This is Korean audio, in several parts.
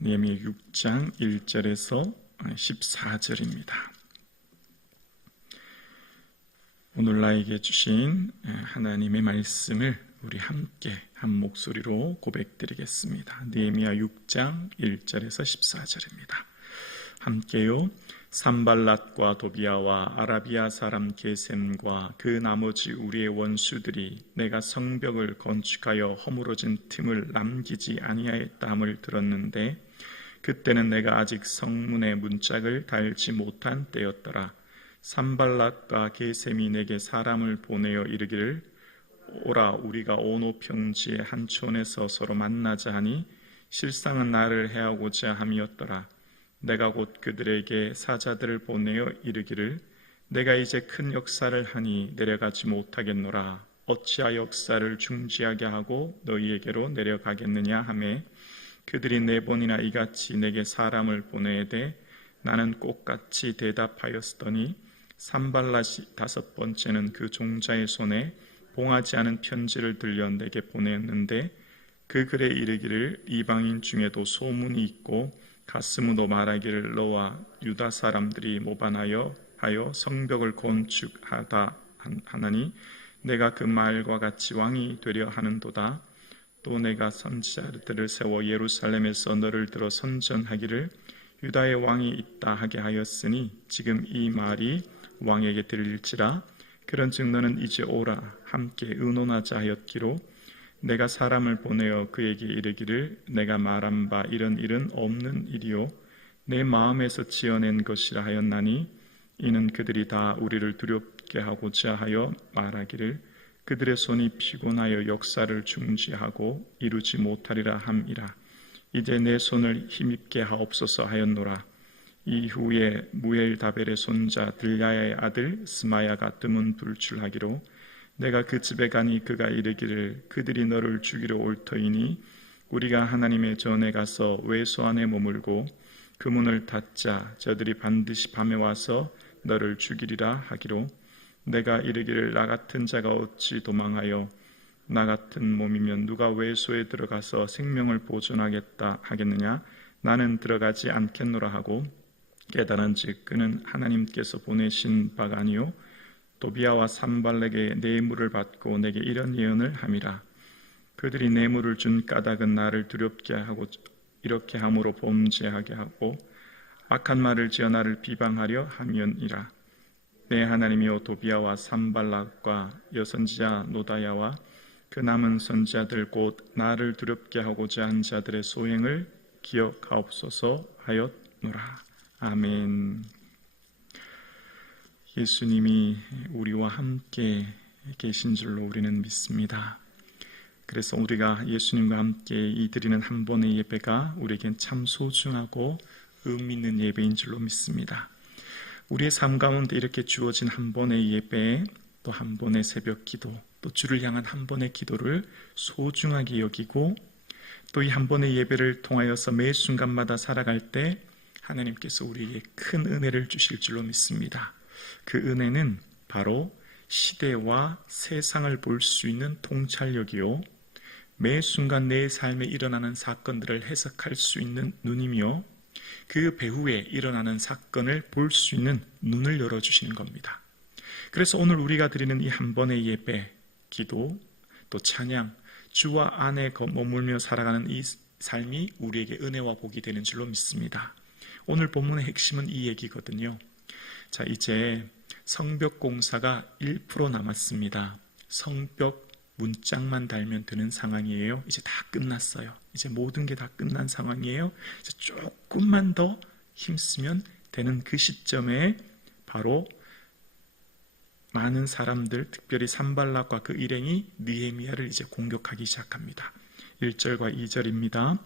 느헤미야 6장 1절에서 14절입니다. 오늘 나에게 주신 하나님의 말씀을 우리 함께 한 목소리로 고백드리겠습니다. 느헤미야 6장 1절에서 14절입니다. 함께요. 산발랏과 도비아와 아라비아 사람 게셈과 그 나머지 우리의 원수들이 내가 성벽을 건축하여 허물어진 틈을 남기지 아니하였다함을 들었는데 그때는 내가 아직 성문에 문짝을 달지 못한 때였더라. 산발랏과 게셈이 내게 사람을 보내어 이르기를 오라 우리가 오노 평지의 한 촌에서 서로 만나자 하니 실상은 나를 해하고자 함이었더라. 내가 곧 그들에게 사자들을 보내어 이르기를 내가 이제 큰 역사를 하니 내려가지 못하겠노라. 어찌하여 역사를 중지하게 하고 너희에게로 내려가겠느냐 하매 그들이 4번이나 이같이 내게 사람을 보내되 나는 꽃같이 대답하였으더니 산발랏이 5번째는 그 종자의 손에 봉하지 않은 편지를 들려 내게 보냈는데 그 글에 이르기를 이방인 중에도 소문이 있고 가스무도 말하기를 너와 유다 사람들이 모반하여 성벽을 건축하다 하나니 내가 그 말과 같이 왕이 되려 하는도다. 또 내가 선지자들을 세워 예루살렘에서 너를 들어 선전하기를 유다의 왕이 있다 하게 하였으니 지금 이 말이 왕에게 들릴지라. 그런즉 너는 이제 오라 함께 의논하자 하였기로 내가 사람을 보내어 그에게 이르기를 내가 말한 바 이런 일은 없는 일이요 내 마음에서 지어낸 것이라 하였나니 이는 그들이 다 우리를 두렵게 하고자 하여 말하기를 그들의 손이 피곤하여 역사를 중지하고 이루지 못하리라 함이라. 이제 내 손을 힘입게 하옵소서 하였노라. 이후에 무엘다벨의 손자 들야의 아들 스마야가 드문 불출하기로 내가 그 집에 가니 그가 이르기를 그들이 너를 죽이러 올 터이니 우리가 하나님의 전에 가서 외소 안에 머물고 그 문을 닫자 저들이 반드시 밤에 와서 너를 죽이리라 하기로 내가 이르기를 나 같은 자가 어찌 도망하여 나 같은 몸이면 누가 외소에 들어가서 생명을 보존하겠다 하겠느냐 나는 들어가지 않겠노라 하고 깨달은즉 그는 하나님께서 보내신 바가 아니요 도비아와 산발렉의 뇌물을 받고 내게 이런 예언을 함이라. 그들이 뇌물을 준 까닭은 나를 두렵게 하고 이렇게 함으로 범죄하게 하고 악한 말을 지어 나를 비방하려 함이니라. 내 하나님이여 도비아와 산발락과 여선지자 노다야와 그 남은 선지자들 곧 나를 두렵게 하고자 한 자들의 소행을 기억하옵소서 하였노라. 아멘. 예수님이 우리와 함께 계신 줄로 우리는 믿습니다. 그래서 우리가 예수님과 함께 이 드리는 한 번의 예배가 우리에겐 참 소중하고 의미 있는 예배인 줄로 믿습니다. 우리의 삶 가운데 이렇게 주어진 한 번의 예배, 또 한 번의 새벽 기도, 또 주를 향한 한 번의 기도를 소중하게 여기고 또 이 한 번의 예배를 통하여서 매 순간마다 살아갈 때 하나님께서 우리에게 큰 은혜를 주실 줄로 믿습니다. 그 은혜는 바로 시대와 세상을 볼 수 있는 통찰력이요 매 순간 내 삶에 일어나는 사건들을 해석할 수 있는 눈이며 그 배후에 일어나는 사건을 볼 수 있는 눈을 열어주시는 겁니다. 그래서 오늘 우리가 드리는 이 한 번의 예배, 기도, 또 찬양, 주와 안에 머물며 살아가는 이 삶이 우리에게 은혜와 복이 되는 줄로 믿습니다. 오늘 본문의 핵심은 이 얘기거든요. 자, 이제 성벽 공사가 1% 남았습니다. 성벽 문짝만 달면 되는 상황이에요. 이제 다 끝났어요. 이제 모든 게 다 끝난 상황이에요. 이제 조금만 더 힘쓰면 되는 그 시점에 바로 많은 사람들, 특별히 산발락과 그 일행이 느헤미야를 이제 공격하기 시작합니다. 1절과 2절입니다.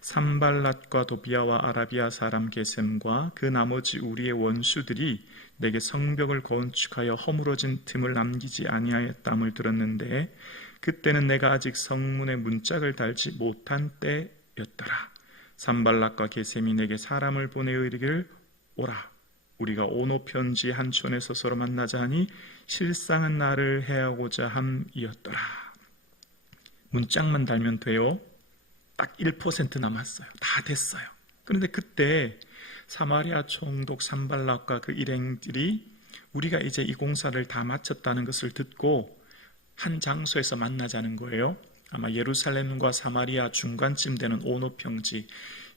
산발랏과 도비아와 아라비아 사람 게셈과 그 나머지 우리의 원수들이 내게 성벽을 건축하여 허물어진 틈을 남기지 아니하였다함을 들었는데 그때는 내가 아직 성문에 문짝을 달지 못한 때였더라. 산발락과 게셈이 내게 사람을 보내어 이르기를 오라 우리가 오노 편지 한 촌에서 서로 만나자 하니 실상은 나를 해하고자 함이었더라. 문짝만 달면 돼요. 딱 1% 남았어요. 다 됐어요. 그런데 그때 사마리아 총독 산발락과 그 일행들이 우리가 이제 이 공사를 다 마쳤다는 것을 듣고 한 장소에서 만나자는 거예요. 아마 예루살렘과 사마리아 중간쯤 되는 오노 평지,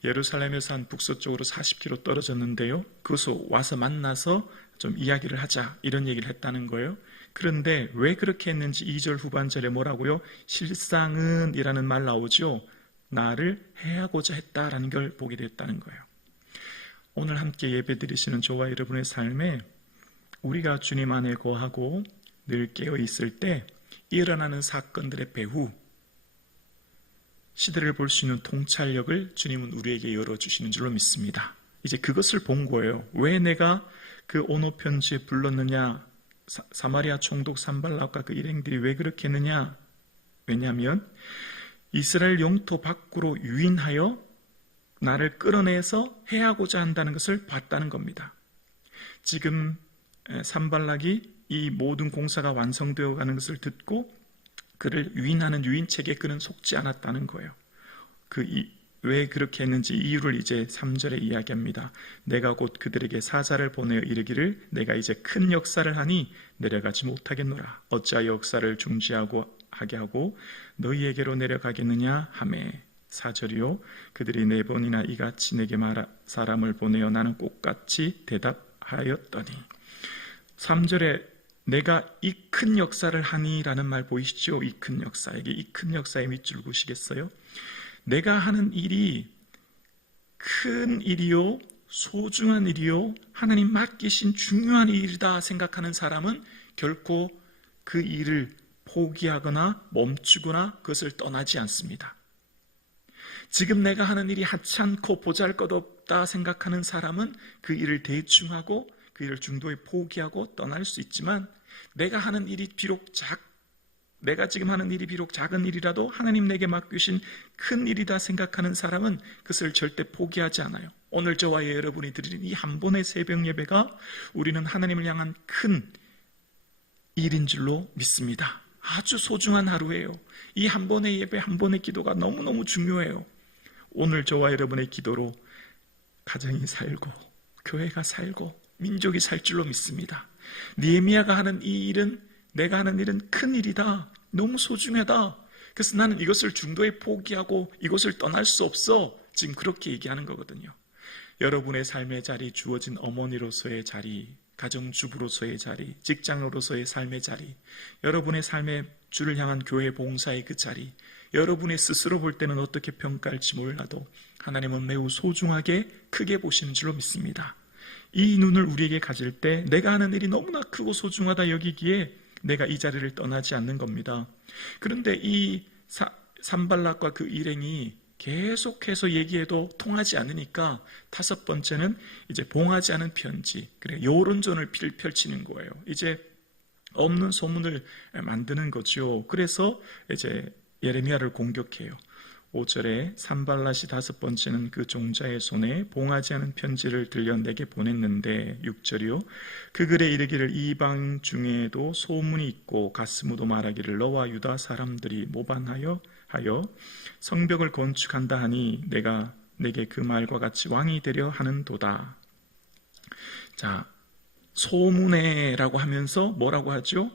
예루살렘에서 한 북서쪽으로 40km 떨어졌는데요. 그것을 와서 만나서 좀 이야기를 하자, 이런 얘기를 했다는 거예요. 그런데 왜 그렇게 했는지 2절 후반절에 뭐라고요? 실상은 이라는 말 나오죠. 나를 해하고자 했다라는 걸 보게 됐다는 거예요. 오늘 함께 예배 드리시는 저와 여러분의 삶에 우리가 주님 안에 거하고 늘 깨어 있을 때 일어나는 사건들의 배후, 시대를 볼 수 있는 통찰력을 주님은 우리에게 열어주시는 줄로 믿습니다. 이제 그것을 본 거예요. 왜 내가 그 오노 편지에 불렀느냐, 사마리아 총독 산발락과 그 일행들이 왜 그렇게 했느냐. 왜냐하면 이스라엘 영토 밖으로 유인하여 나를 끌어내서 해하고자 한다는 것을 봤다는 겁니다. 지금 산발락이 이 모든 공사가 완성되어 가는 것을 듣고 그를 유인하는 유인책에 그는 속지 않았다는 거예요. 왜 그렇게 했는지 이유를 이제 3절에 이야기합니다. 내가 곧 그들에게 사자를 보내어 이르기를 내가 이제 큰 역사를 하니 내려가지 못하겠노라. 어찌하여 역사를 중지하고 하게 하고 너희에게로 내려가겠느냐 하매 4절이요. 그들이 4번이나 이같이 내게 사람을 보내어 나는 꽃같이 대답하였더니 3절에 내가 이 큰 역사를 하니라는 말 보이시죠? 이 큰 역사에게 이 큰 역사에 밑줄 그시겠어요? 내가 하는 일이 큰 일이요, 소중한 일이요, 하나님 맡기신 중요한 일이다 생각하는 사람은 결코 그 일을 포기하거나 멈추거나 그것을 떠나지 않습니다. 지금 내가 하는 일이 하찮고 보잘것없다 생각하는 사람은 그 일을 대충하고 그 일을 중도에 포기하고 떠날 수 있지만 내가 지금 하는 일이 비록 작은 일이라도 하나님 내게 맡기신 큰 일이다 생각하는 사람은 그것을 절대 포기하지 않아요. 오늘 저와 여러분이 드리는 이 한 번의 새벽 예배가 우리는 하나님을 향한 큰 일인 줄로 믿습니다. 아주 소중한 하루예요. 이 한 번의 예배, 한 번의 기도가 너무너무 중요해요. 오늘 저와 여러분의 기도로 가정이 살고 교회가 살고 민족이 살 줄로 믿습니다. 느헤미야가 하는 이 일은, 내가 하는 일은 큰 일이다. 너무 소중하다. 그래서 나는 이것을 중도에 포기하고 이것을 떠날 수 없어. 지금 그렇게 얘기하는 거거든요. 여러분의 삶의 자리, 주어진 어머니로서의 자리, 가정주부로서의 자리, 직장으로서의 삶의 자리, 여러분의 삶의 주를 향한 교회 봉사의 그 자리, 여러분의 스스로 볼 때는 어떻게 평가할지 몰라도 하나님은 매우 소중하게 크게 보시는 줄로 믿습니다. 이 눈을 우리에게 가질 때 내가 하는 일이 너무나 크고 소중하다 여기기에 내가 이 자리를 떠나지 않는 겁니다. 그런데 이 산발락과 그 일행이 계속해서 얘기해도 통하지 않으니까 5번째는 이제 봉하지 않은 편지, 그래 여론전을 펼치는 거예요. 이제 없는 소문을 만드는 거죠. 그래서 이제 예레미야를 공격해요. 5절에 산발랏이 5번째는 그 종자의 손에 봉하지 않은 편지를 들려 내게 보냈는데 6절이요. 그 글에 이르기를 이방 중에도 소문이 있고 가스무도 말하기를 너와 유다 사람들이 모반하여 성벽을 건축한다 하니 내가 내게 그 말과 같이 왕이 되려 하는도다. 자, 소문에라고 하면서 뭐라고 하죠?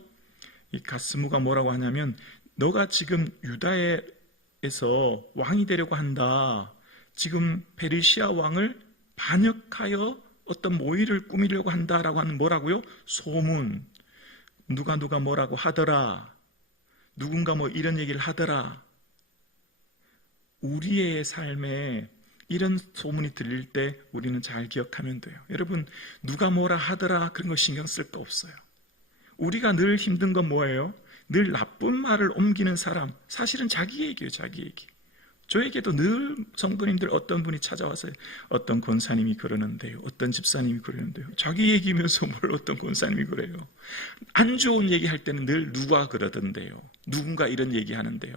이 가스무가 뭐라고 하냐면 너가 지금 유다에서 왕이 되려고 한다. 지금 페르시아 왕을 반역하여 어떤 모의를 꾸미려고 한다라고 하는 뭐라고요? 소문. 누가 뭐라고 하더라. 누군가 뭐 이런 얘기를 하더라. 우리의 삶에 이런 소문이 들릴 때 우리는 잘 기억하면 돼요. 여러분, 누가 뭐라 하더라 그런 거 신경 쓸 거 없어요. 우리가 늘 힘든 건 뭐예요? 늘 나쁜 말을 옮기는 사람. 사실은 자기 얘기예요, 자기 얘기. 저에게도 늘 성도님들 어떤 분이 찾아와서 어떤 권사님이 그러는데요, 어떤 집사님이 그러는데요. 자기 얘기면서 뭘 어떤 권사님이 그래요. 안 좋은 얘기할 때는 늘 누가 그러던데요, 누군가 이런 얘기하는데요.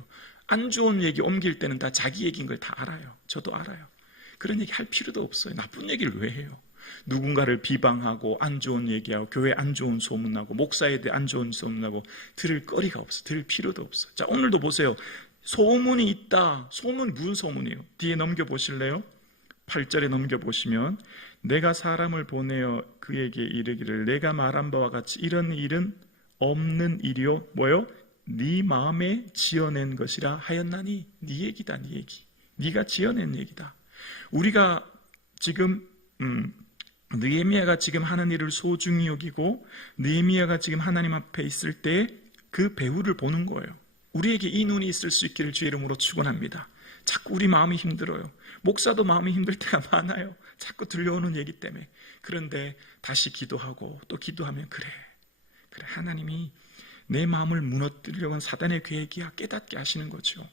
안 좋은 얘기 옮길 때는 다 자기 얘기인 걸 다 알아요. 저도 알아요. 그런 얘기 할 필요도 없어요. 나쁜 얘기를 왜 해요? 누군가를 비방하고 안 좋은 얘기하고 교회 안 좋은 소문나고 목사에 대해 안 좋은 소문나고 들을 거리가 없어. 들을 필요도 없어. 자, 오늘도 보세요. 소문이 있다. 소문 무슨 소문이에요? 뒤에 넘겨보실래요? 8절에 넘겨보시면 내가 사람을 보내어 그에게 이르기를 내가 말한 바와 같이 이런 일은 없는 일이요 뭐요? 네 마음에 지어낸 것이라 하였나니. 네 얘기다. 네 얘기. 네가 지어낸 얘기다. 우리가 지금 느헤미야가 지금 하는 일을 소중히 여기고 느헤미야가 지금 하나님 앞에 있을 때 그 배후를 보는 거예요. 우리에게 이 눈이 있을 수 있기를 주의 이름으로 축원합니다. 자꾸 우리 마음이 힘들어요. 목사도 마음이 힘들 때가 많아요. 자꾸 들려오는 얘기 때문에. 그런데 다시 기도하고 또 기도하면 그래 하나님이 내 마음을 무너뜨리려고 하는 사단의 계획이야 깨닫게 하시는 거죠.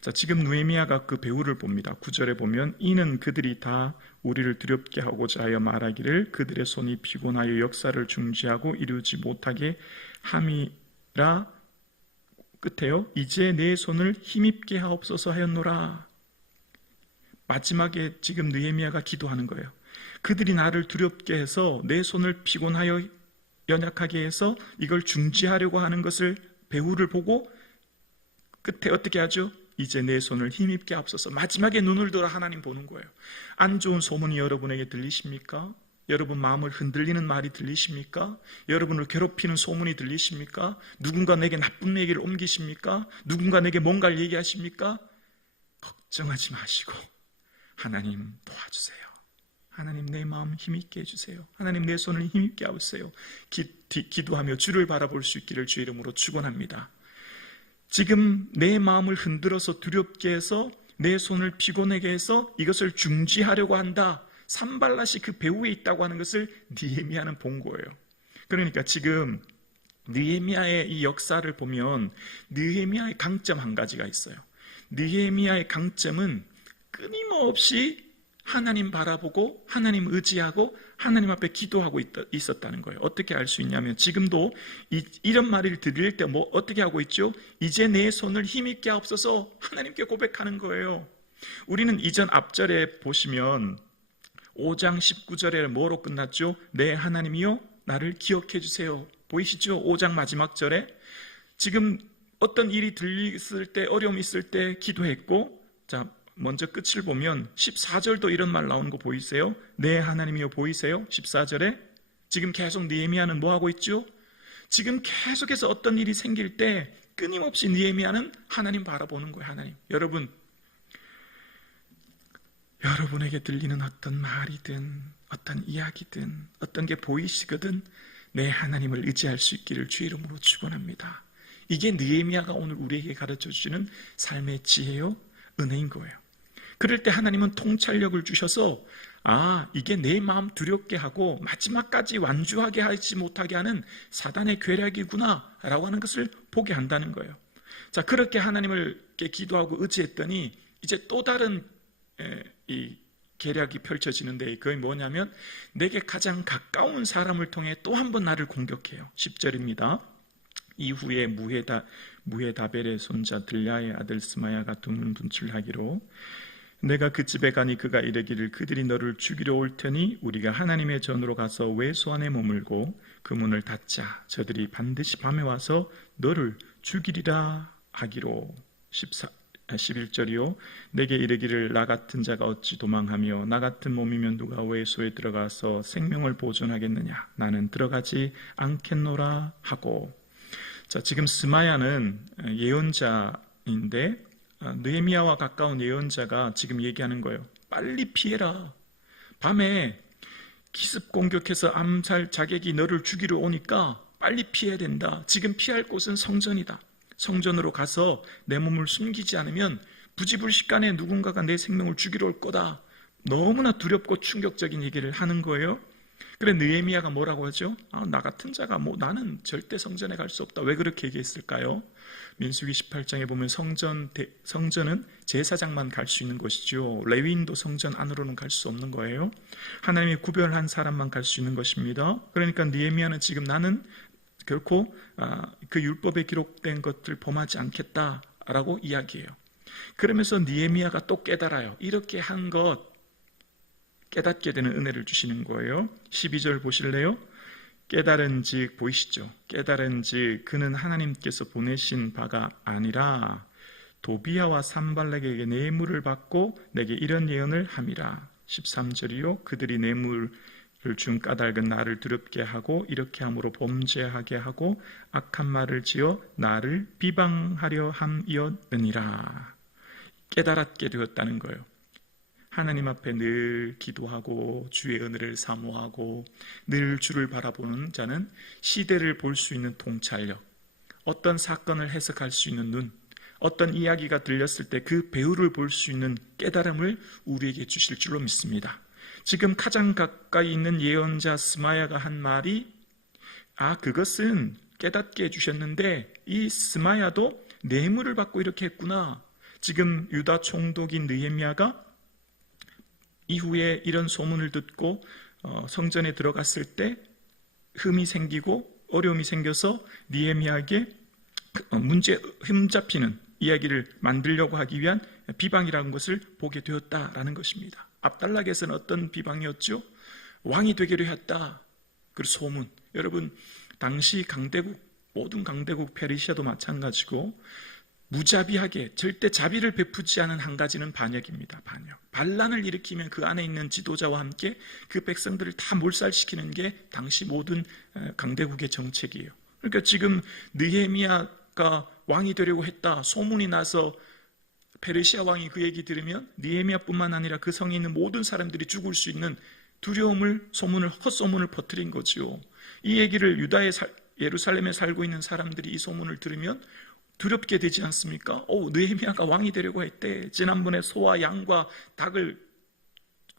자, 지금 느헤미야가 그 배후를 봅니다. 9절에 보면 이는 그들이 다 우리를 두렵게 하고자 하여 말하기를 그들의 손이 피곤하여 역사를 중지하고 이루지 못하게 함이라. 끝에요. 이제 내 손을 힘입게 하옵소서 하였노라. 마지막에 지금 느헤미야가 기도하는 거예요. 그들이 나를 두렵게 해서 내 손을 피곤하여 연약하게 해서 이걸 중지하려고 하는 것을 배후를 보고 끝에 어떻게 하죠? 이제 내 손을 힘입게 하옵소서. 마지막에 눈을 들어 하나님 보는 거예요. 안 좋은 소문이 여러분에게 들리십니까? 여러분 마음을 흔들리는 말이 들리십니까? 여러분을 괴롭히는 소문이 들리십니까? 누군가 내게 나쁜 얘기를 옮기십니까? 누군가 내게 뭔가를 얘기하십니까? 걱정하지 마시고 하나님 도와주세요. 하나님 내 마음 힘있게 해주세요. 하나님 내 손을 힘있게 하세요. 기도하며 주를 바라볼 수 있기를 주의 이름으로 축원합니다. 지금 내 마음을 흔들어서 두렵게 해서 내 손을 피곤하게 해서 이것을 중지하려고 한다. 산발랏이 그 배후에 있다고 하는 것을 느헤미야는 본 거예요. 그러니까 지금 느헤미야의 이 역사를 보면 느헤미야의 강점 한 가지가 있어요. 느헤미야의 강점은 끊임없이 하나님 바라보고 하나님 의지하고 하나님 앞에 기도하고 있었다는 거예요. 어떻게 알 수 있냐면 지금도 이런 말을 들릴 때 뭐 어떻게 하고 있죠? 이제 내 손을 힘있게 하옵소서 하나님께 고백하는 거예요. 우리는 이전 앞절에 보시면 5장 19절에 뭐로 끝났죠? 내 하나님이요 나를 기억해 주세요. 보이시죠? 5장 마지막 절에 지금 어떤 일이 들렸을 때 어려움이 있을 때 기도했고 자 먼저 끝을 보면 14절도 이런 말 나오는 거 보이세요? 내 하나님이요 보이세요? 14절에 지금 계속 느헤미야는 뭐 하고 있죠? 지금 계속해서 어떤 일이 생길 때 끊임없이 느헤미야는 하나님 바라보는 거예요. 하나님. 여러분에게 들리는 어떤 말이든 어떤 이야기든 어떤 게 보이시거든 내 하나님을 의지할 수 있기를 주의 이름으로 축원합니다. 이게 느헤미야가 오늘 우리에게 가르쳐 주시는 삶의 지혜요 은혜인 거예요. 그럴 때 하나님은 통찰력을 주셔서 이게 내 마음 두렵게 하고 마지막까지 완주하게 하지 못하게 하는 사단의 괴략이구나 라고 하는 것을 보게 한다는 거예요. 자, 그렇게 하나님을 기도하고 의지했더니 이제 또 다른 이 계략이 펼쳐지는데 그게 뭐냐면 내게 가장 가까운 사람을 통해 또 한 번 나를 공격해요. 10절입니다. 이후에 무헤다벨의 손자 들랴의 아들 스마야가 두문 분출하기로 내가 그 집에 가니 그가 이르기를 그들이 너를 죽이려 올 테니 우리가 하나님의 전으로 가서 외소 안에 머물고 그 문을 닫자. 저들이 반드시 밤에 와서 너를 죽이리라 하기로. 11절이요. 내게 이르기를 나 같은 자가 어찌 도망하며 나 같은 몸이면 누가 외소에 들어가서 생명을 보존하겠느냐. 나는 들어가지 않겠노라 하고. 자, 지금 스마야는 예언자인데 느헤미야와 가까운 예언자가 지금 얘기하는 거예요. 빨리 피해라. 밤에 기습 공격해서 암살 자객이 너를 죽이러 오니까 빨리 피해야 된다. 지금 피할 곳은 성전이다. 성전으로 가서 내 몸을 숨기지 않으면 부지불식간에 누군가가 내 생명을 죽이러 올 거다. 너무나 두렵고 충격적인 얘기를 하는 거예요. 그래 느헤미야가 뭐라고 하죠? 나 같은 자가 나는 절대 성전에 갈 수 없다. 왜 그렇게 얘기했을까요? 민수기 18장에 보면 성전은 제사장만 갈 수 있는 곳이죠. 레위인도 성전 안으로는 갈 수 없는 거예요. 하나님이 구별한 사람만 갈 수 있는 것입니다. 그러니까 느헤미야는 지금 나는 결코 그 율법에 기록된 것들 범하지 않겠다라고 이야기해요. 그러면서 느헤미야가 또 깨달아요. 이렇게 한 것 깨닫게 되는 은혜를 주시는 거예요. 12절 보실래요? 깨달은즉 보이시죠? 깨달은즉 그는 하나님께서 보내신 바가 아니라 도비야와 산발락에게 뇌물을 받고 내게 이런 예언을 함이라. 13절이요. 그들이 뇌물을 준 까닭은 나를 두렵게 하고 이렇게 함으로 범죄하게 하고 악한 말을 지어 나를 비방하려 함이었느니라. 깨달았게 되었다는 거예요. 하나님 앞에 늘 기도하고 주의 은혜를 사모하고 늘 주를 바라보는 자는 시대를 볼 수 있는 통찰력, 어떤 사건을 해석할 수 있는 눈, 어떤 이야기가 들렸을 때 그 배우를 볼 수 있는 깨달음을 우리에게 주실 줄로 믿습니다. 지금 가장 가까이 있는 예언자 스마야가 한 말이 그것은 깨닫게 해주셨는데 이 스마야도 뇌물을 받고 이렇게 했구나. 지금 유다 총독인 느헤미야가 이후에 이런 소문을 듣고 성전에 들어갔을 때 흠이 생기고 어려움이 생겨서 느헤미야에게 문제 흠잡히는 이야기를 만들려고 하기 위한 비방이라는 것을 보게 되었다라는 것입니다. 압달락에서는 어떤 비방이었죠? 왕이 되기로 했다. 그리고 소문. 여러분 당시 강대국, 모든 강대국 페르시아도 마찬가지고 무자비하게 절대 자비를 베푸지 않은 한 가지는 반역입니다. 반역. 반란을 일으키면 그 안에 있는 지도자와 함께 그 백성들을 다 몰살시키는 게 당시 모든 강대국의 정책이에요. 그러니까 지금 느헤미야가 왕이 되려고 했다 소문이 나서 페르시아 왕이 그 얘기 들으면 느헤미야뿐만 아니라 그 성에 있는 모든 사람들이 죽을 수 있는 두려움을 헛소문을 퍼뜨린 거지요. 이 얘기를 예루살렘에 살고 있는 사람들이 이 소문을 들으면 두렵게 되지 않습니까? 느헤미야가 왕이 되려고 했대. 지난번에 소와 양과 닭을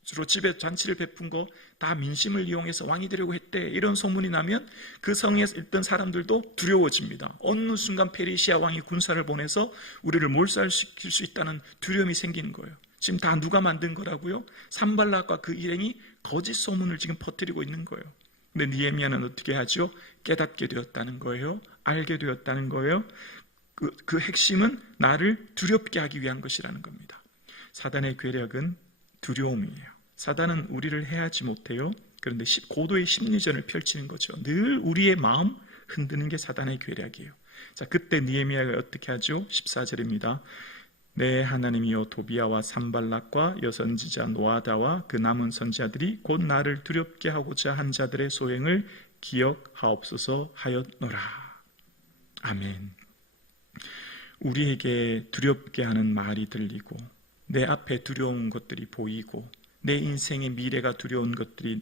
주로 집에 잔치를 베푼 거 다 민심을 이용해서 왕이 되려고 했대. 이런 소문이 나면 그 성에 있던 사람들도 두려워집니다. 어느 순간 페르시아 왕이 군사를 보내서 우리를 몰살시킬 수 있다는 두려움이 생기는 거예요. 지금 다 누가 만든 거라고요? 산발락과 그 일행이 거짓 소문을 지금 퍼뜨리고 있는 거예요. 근데 느헤미야는 어떻게 하죠? 깨닫게 되었다는 거예요. 알게 되었다는 거예요. 그 핵심은 나를 두렵게 하기 위한 것이라는 겁니다. 사단의 괴력은 두려움이에요. 사단은 우리를 해하지 못해요. 그런데 고도의 심리전을 펼치는 거죠. 늘 우리의 마음 흔드는 게 사단의 괴력이에요. 자, 그때 느헤미야가 어떻게 하죠? 14절입니다. 내 하나님이여 도비야와 산발락과 여선지자 노아다와 그 남은 선지자들이 곧 나를 두렵게 하고자 한 자들의 소행을 기억하옵소서 하였노라. 아멘. 우리에게 두렵게 하는 말이 들리고 내 앞에 두려운 것들이 보이고 내 인생의 미래가 두려운 것들이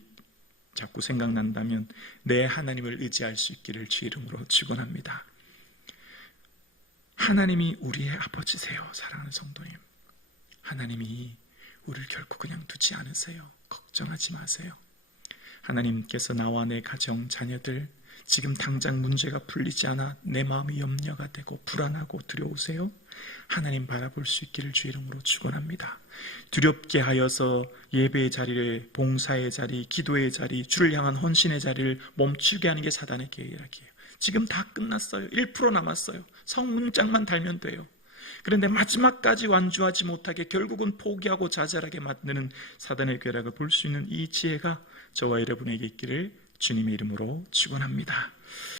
자꾸 생각난다면 내 하나님을 의지할 수 있기를 주 이름으로 축원합니다. 하나님이 우리의 아버지세요. 사랑하는 성도님, 하나님이 우리를 결코 그냥 두지 않으세요. 걱정하지 마세요. 하나님께서 나와 내 가정, 자녀들 지금 당장 문제가 풀리지 않아 내 마음이 염려가 되고 불안하고 두려우세요? 하나님 바라볼 수 있기를 주 이름으로 축원합니다. 두렵게 하여서 예배의 자리를, 봉사의 자리, 기도의 자리, 주를 향한 헌신의 자리를 멈추게 하는 게 사단의 계략이에요. 지금 다 끝났어요. 1% 남았어요. 성문장만 달면 돼요. 그런데 마지막까지 완주하지 못하게 결국은 포기하고 좌절하게 만드는 사단의 괴락을 볼 수 있는 이 지혜가 저와 여러분에게 있기를 주님의 이름으로 축원합니다.